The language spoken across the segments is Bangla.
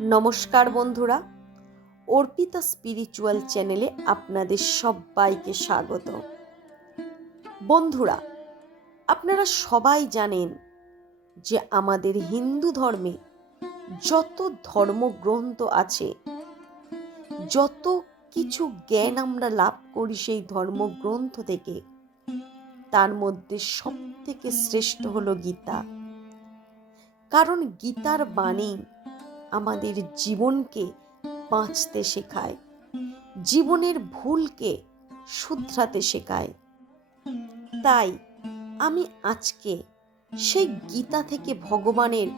নমস্কার বন্ধুরা, অর্পিতা স্পিরিচুয়াল চ্যানেলে আপনাদের সবাইকে স্বাগত। বন্ধুরা, আপনারা সবাই জানেন যে আমাদের হিন্দু ধর্মে যত ধর্মগ্রন্থ আছে, যত কিছু জ্ঞান আমরা লাভ করি সেই ধর্মগ্রন্থ থেকে, তার মধ্যে সব থেকে শ্রেষ্ঠ হলো গীতা। কারণ গীতার বাণী আমাদের জীবনকে বাঁচতে শেখায়, জীবনের ভুলকে শুধরাতে শেখায়। তাই আমি আজকে সেই গীতা থেকে ভগবানের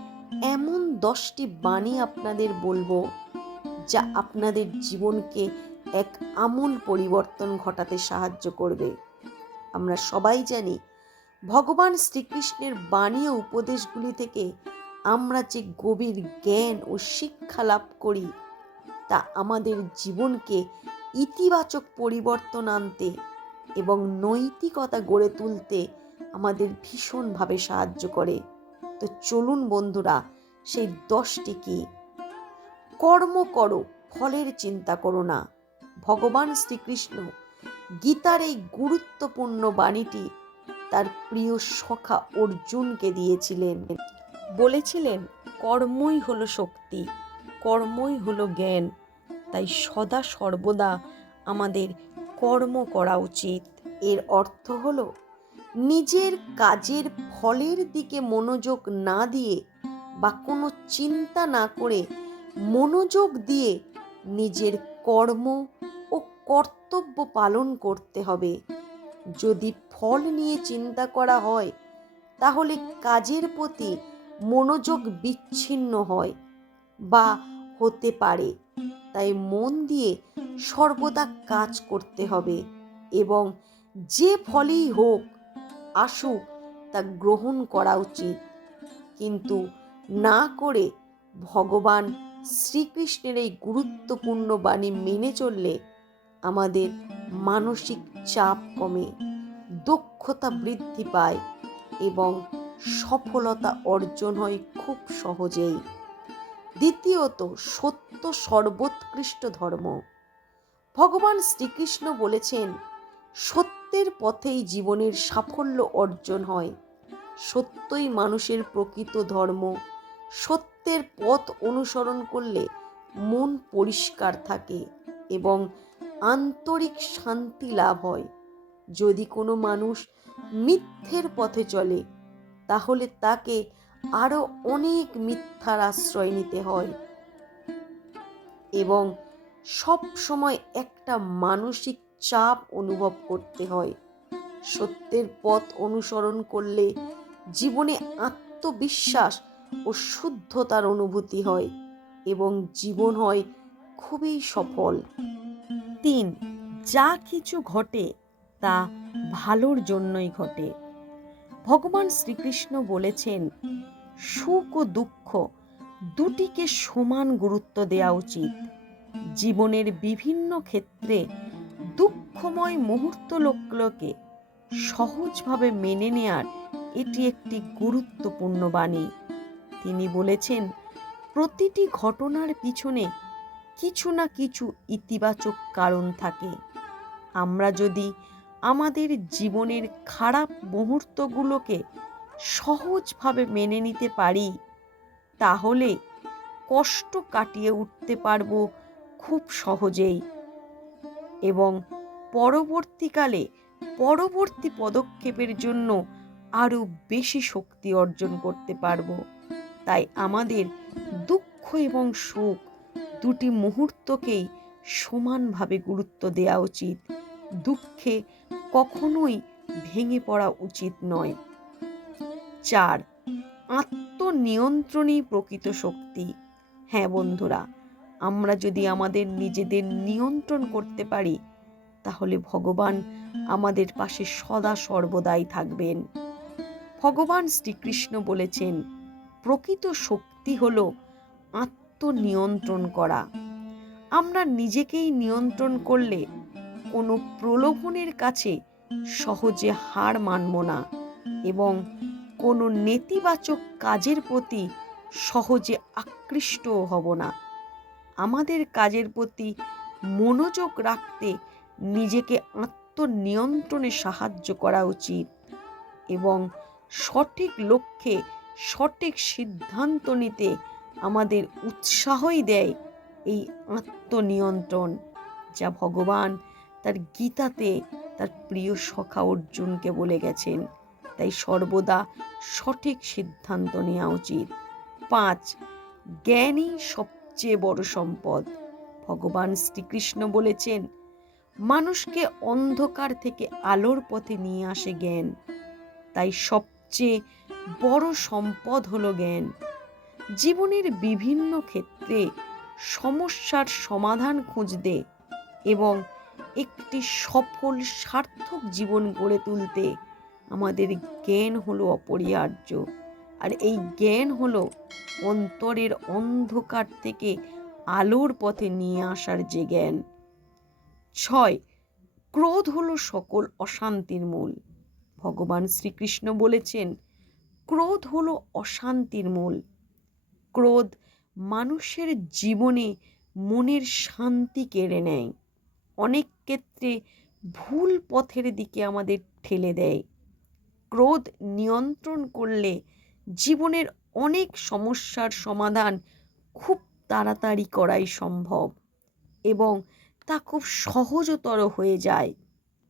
এমন দশটি বাণী আপনাদের বলব, যা আপনাদের জীবনকে এক আমূল পরিবর্তন ঘটাতে সাহায্য করবে। আমরা সবাই জানি, ভগবান শ্রীকৃষ্ণের বাণী ও উপদেশগুলি থেকে আমরা যে গভীর জ্ঞান ও শিক্ষা লাভ করি, তা আমাদের জীবনকে ইতিবাচক পরিবর্তন আনতে এবং নৈতিকতা গড়ে তুলতে আমাদের ভীষণভাবে সাহায্য করে। তো চলুন বন্ধুরা, সেই দশটি কি কর্ম করো, ফলের চিন্তা করো না। ভগবান শ্রীকৃষ্ণ গীতার এই গুরুত্বপূর্ণ বাণীটি তার প্রিয় সখা অর্জুনকে দিয়েছিলেন। বলেছিলেন, কর্মই হলো শক্তি, কর্মই হলো জ্ঞান, তাই সদা সর্বদা আমাদের কর্ম করা উচিত। এর অর্থ হলো, নিজের কাজের ফলের দিকে মনোযোগ না দিয়ে বা কোনো চিন্তা না করে মনোযোগ দিয়ে নিজের কর্ম ও কর্তব্য পালন করতে হবে। যদি ফল নিয়ে চিন্তা করা হয়, তাহলে কাজের প্রতি মনোযোগ বিচ্ছিন্ন হয় বা হতে পারে। তাই মন দিয়ে সর্বদা কাজ করতে হবে এবং যে ফলেই হোক, আসুক, তা গ্রহণ করা উচিত। কিন্তু না করে ভগবান শ্রীকৃষ্ণের এই গুরুত্বপূর্ণ বাণী মেনে চললে আমাদের মানসিক চাপ কমে, দক্ষতা বৃদ্ধি পায় এবং সফলতা অর্জন হয় খুব সহজেই। দ্বিতীয়ত, সত্য সর্বোৎকৃষ্ট ধর্ম। ভগবান শ্রীকৃষ্ণ বলেছেন, সত্যের পথেই জীবনের সাফল্য অর্জন হয়। সত্যই মানুষের প্রকৃত ধর্ম। সত্যের পথ অনুসরণ করলে মন পরিষ্কার থাকে এবং আন্তরিক শান্তি লাভ হয়। যদি কোনো মানুষ মিথ্যের পথে চলে তাহলে তাকে আরও অনেক মিথ্যার আশ্রয় নিতে হয়। এবং সব সময় একটা মানসিক চাপ অনুভব করতে হয়। সত্যের পথ অনুসরণ করলে জীবনে আত্মবিশ্বাস ও শুদ্ধতার অনুভূতি হয় এবং জীবন হয় খুবই সফল। তিন, যা কিছু ঘটে তা ভালোর জন্যই ঘটে। ভগবান শ্রীকৃষ্ণ বলেছেন, সুখ ও দুঃখ দুটিকে সমান গুরুত্ব দেওয়া উচিত। জীবনের বিভিন্ন ক্ষেত্রে দুঃখময় মুহূর্তগুলোকে সহজভাবে মেনে নেয়ার এটি একটি গুরুত্বপূর্ণ বাণী। তিনি বলেছেন, প্রতিটি ঘটনার পিছনে কিছু না কিছু ইতিবাচক কারণ থাকে। আমরা যদি আমাদের জীবনের খারাপ মুহূর্তগুলোকে সহজভাবে মেনে নিতে পারি, তাহলে কষ্ট কাটিয়ে উঠতে পারব খুব সহজেই। এবং পরবর্তীকালে পরবর্তী পদক্ষেপের জন্য আরও বেশি শক্তি অর্জন করতে পারব। তাই আমাদের দুঃখ এবং সুখ দুটি মুহূর্তকেই সমানভাবে গুরুত্ব দেওয়া উচিত। দুঃখে কখনোই ভেঙে পড়া উচিত নয়। চার, আত্মনিয়ন্ত্রণই প্রকৃত শক্তি। হ্যাঁ বন্ধুরা, আমরা যদি আমাদের নিজেদের নিয়ন্ত্রণ করতে পারি, তাহলে ভগবান আমাদের পাশে সদা সর্বদাই থাকবেন। ভগবান শ্রীকৃষ্ণ বলেছেন, প্রকৃত শক্তি হল আত্মনিয়ন্ত্রণ করা। আমরা নিজেকেই নিয়ন্ত্রণ করলে কোনো প্রলোভনের কাছে সহজে হার মানব না এবং কোনো নেতিবাচক কাজের প্রতি সহজে আকৃষ্টও হব না। আমাদের কাজের প্রতি মনোযোগ রাখতে নিজেকে আত্মনিয়ন্ত্রণে সাহায্য করা উচিত এবং সঠিক লক্ষ্যে সঠিক সিদ্ধান্ত নিতে আমাদের উৎসাহই দেয় এই আত্মনিয়ন্ত্রণ। যা ভগবান তার গীতাতে তার প্রিয় সখা অর্জুনকে বলে গেছেন, তাই সর্বদা সঠিক সিদ্ধান্ত নেওয়া উচিত। পাঁচ, জ্ঞানই সবচেয়ে বড় সম্পদ। ভগবান শ্রীকৃষ্ণ বলেছেন, মানুষকে অন্ধকার থেকে আলোর পথে নিয়ে আসে জ্ঞান। তাই সবচেয়ে বড় সম্পদ হলো জ্ঞান। জীবনের বিভিন্ন ক্ষেত্রে সমস্যার সমাধান খুঁজতে এবং একটি সফল, সার্থক জীবন গড়ে তুলতে আমাদের জ্ঞান হলো অপরিহার্য। আর এই জ্ঞান হলো অন্তরের অন্ধকার থেকে আলোর পথে নিয়ে আসার যে জ্ঞান। ছয়, ক্রোধ হলো সকল অশান্তির মূল। ভগবান শ্রীকৃষ্ণ বলেছেন, ক্রোধ হলো অশান্তির মূল। ক্রোধ মানুষের জীবনে মনের শান্তি কেড়ে নেয়। অনেক ক্ষেত্রে ভুল পথের দিকে আমাদের ঠেলে দেয়। ক্রোধ নিয়ন্ত্রণ করলে জীবনের অনেক সমস্যার সমাধান খুব তাড়াতাড়ি করাই সম্ভব এবং তা খুব সহজতর হয়ে যায়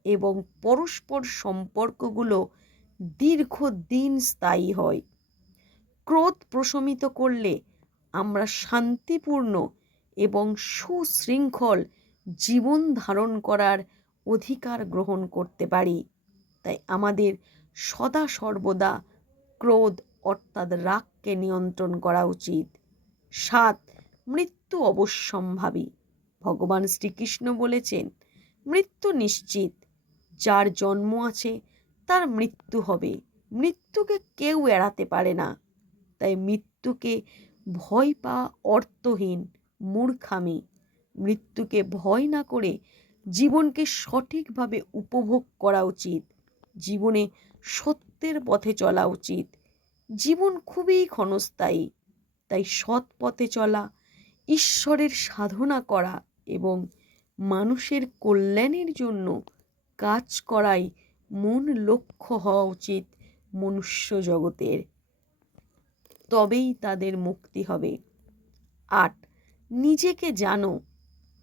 এবং পরস্পর সম্পর্কগুলো দীর্ঘদিন স্থায়ী হয়। ক্রোধ প্রশমিত করলে আমরা শান্তিপূর্ণ এবং সুশৃঙ্খল জীবন ধারণ করার অধিকার গ্রহণ করতে পারি। তাই আমাদের সদা সর্বদা ক্রোধ অর্থাৎ রাগকে নিয়ন্ত্রণ করা উচিত। সাত, মৃত্যু অবশ্যম্ভাবী। ভগবান শ্রীকৃষ্ণ বলেছেন, মৃত্যু নিশ্চিত। যার জন্ম আছে, তার মৃত্যু হবে। মৃত্যুকে কেউ এড়াতে পারে না। তাই মৃত্যুকে ভয় পাওয়া অর্থহীন, মূর্খামি। মৃত্যুকে ভয় না করে জীবনকে সঠিকভাবে উপভোগ করা উচিত। জীবনে সত্যের পথে চলা উচিত। জীবন খুবই ক্ষণস্থায়ী, তাই সৎ পথে চলা, ঈশ্বরের সাধনা করা এবং মানুষের কল্যাণের জন্য কাজ করাই মন লক্ষ্য হওয়া উচিত মনুষ্য জগতের। তবেই তাদের মুক্তি হবে। আট, নিজেকে জানো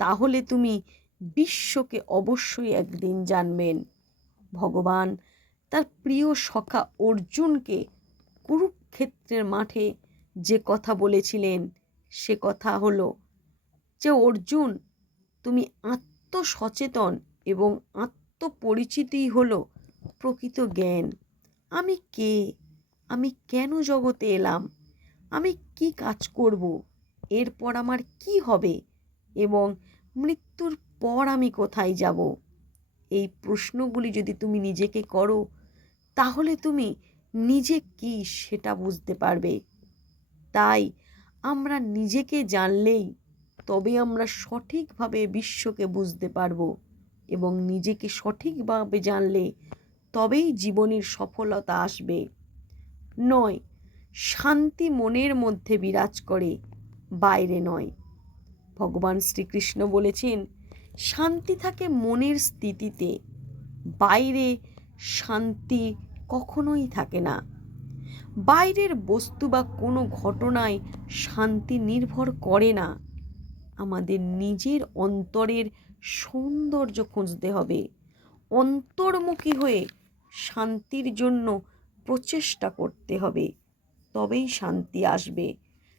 তাহলে তুমি বিশ্বকে অবশ্যই একদিন জানবেন। ভগবান তার প্রিয় সখা অর্জুনকে কুরুক্ষেত্রের মাঠে যে কথা বলেছিলেন, সে কথা হলো যে, অর্জুন, তুমি আত্মসচেতন এবং আত্মপরিচিতিই হলো প্রকৃত জ্ঞান। আমি কে? আমি কেন জগতে এলাম? আমি কি কাজ করব? এরপর আমার কি হবে? এবং মৃত্যুর পর আমি কোথায় যাব? এই প্রশ্নগুলি যদি তুমি নিজেকে করো, তাহলে তুমি নিজে কি সেটা বুঝতে পারবে? তাই আমরা নিজেকে জানলেই তবে আমরা সঠিকভাবে বিশ্বকে বুঝতে পারব এবং নিজেকে সঠিকভাবে জানলে তবেই জীবনের সফলতা আসবে। নয়, শান্তি মনের মধ্যে বিরাজ করে, বাইরে নয়। ভগবান শ্রীকৃষ্ণ বলেছেন, শান্তি থাকে মনের স্থিতিতে, বাইরে শান্তি কখনোই থাকে না। বাইরের বস্তু বা কোনো ঘটনায় শান্তি নির্ভর করে না। আমাদের নিজের অন্তরের সৌন্দর্য খুঁজতে হবে। অন্তর্মুখী হয়ে শান্তির জন্য প্রচেষ্টা করতে হবে। তবেই শান্তি আসবে।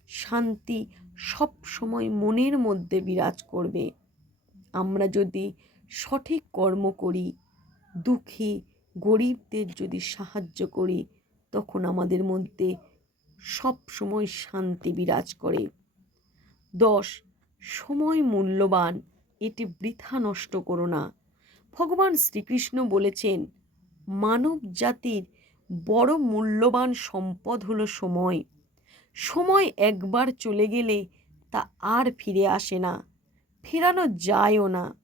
শান্তি সব সময় মনের মধ্যে বিরাজ করবে। আমরা যদি সঠিক কর্ম করি, দুঃখী গরিবদের যদি সাহায্য করি, তখন আমাদের মধ্যে সব সময় শান্তি বিরাজ করে। দশ, সময় মূল্যবান, এটি বৃথা নষ্ট করো না। ভগবান শ্রীকৃষ্ণ বলেছেন মানব জাতির বড় মূল্যবান সম্পদ হলো সময়। সময় একবার চলে গেলে তা আর ফিরে আসে না, ফেরানো যায়ও না।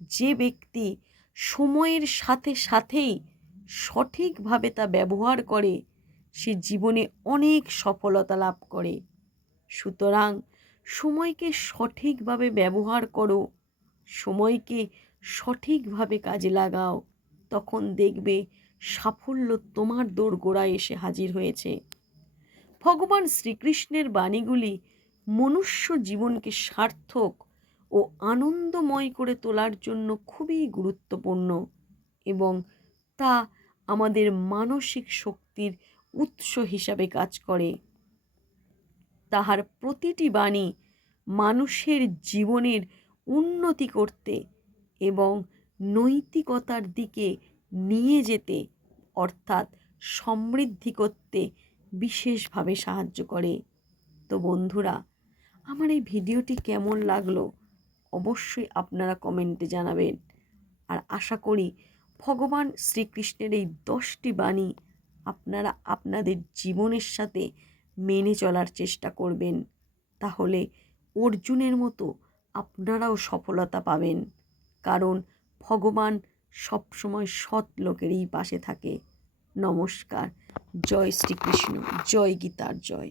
যে ব্যক্তি সময়ের সাথে সাথেই সঠিকভাবে তা ব্যবহার করে, সে জীবনে অনেক সফলতা লাভ করে। সুতরাং সময়কে সঠিকভাবে ব্যবহার করো, সময়কে সঠিকভাবে কাজে লাগাও। তখন দেখবে সাফল্য তোমার দোরগোড়ায় এসে হাজির হয়েছে। ভগবান শ্রীকৃষ্ণের বাণীগুলি মনুষ্য জীবনকে সার্থক ও আনন্দময় করে তোলার জন্য খুবই গুরুত্বপূর্ণ এবং তা আমাদের মানসিক শক্তির উৎস হিসাবে কাজ করে। তাহার প্রতিটি বাণী মানুষের জীবনের উন্নতি করতে এবং নৈতিকতার দিকে নিয়ে যেতে, অর্থাৎ সমৃদ্ধি করতে বিশেষভাবে সাহায্য করে। তো বন্ধুরা, আমার এই ভিডিওটি কেমন লাগল অবশ্যই আপনারা কমেন্টে জানাবেন। আর আশা করি ভগবান শ্রীকৃষ্ণের এই দশটি বাণী আপনারা আপনাদের জীবনের সাথে মেনে চলার চেষ্টা করবেন। তাহলে অর্জুনের মতো আপনারাও সফলতা পাবেন। কারণ ভগবান সবসময় সৎ লোকেরই পাশে থাকে। নমস্কার। জয় শ্রীকৃষ্ণ। জয় গীতার জয়।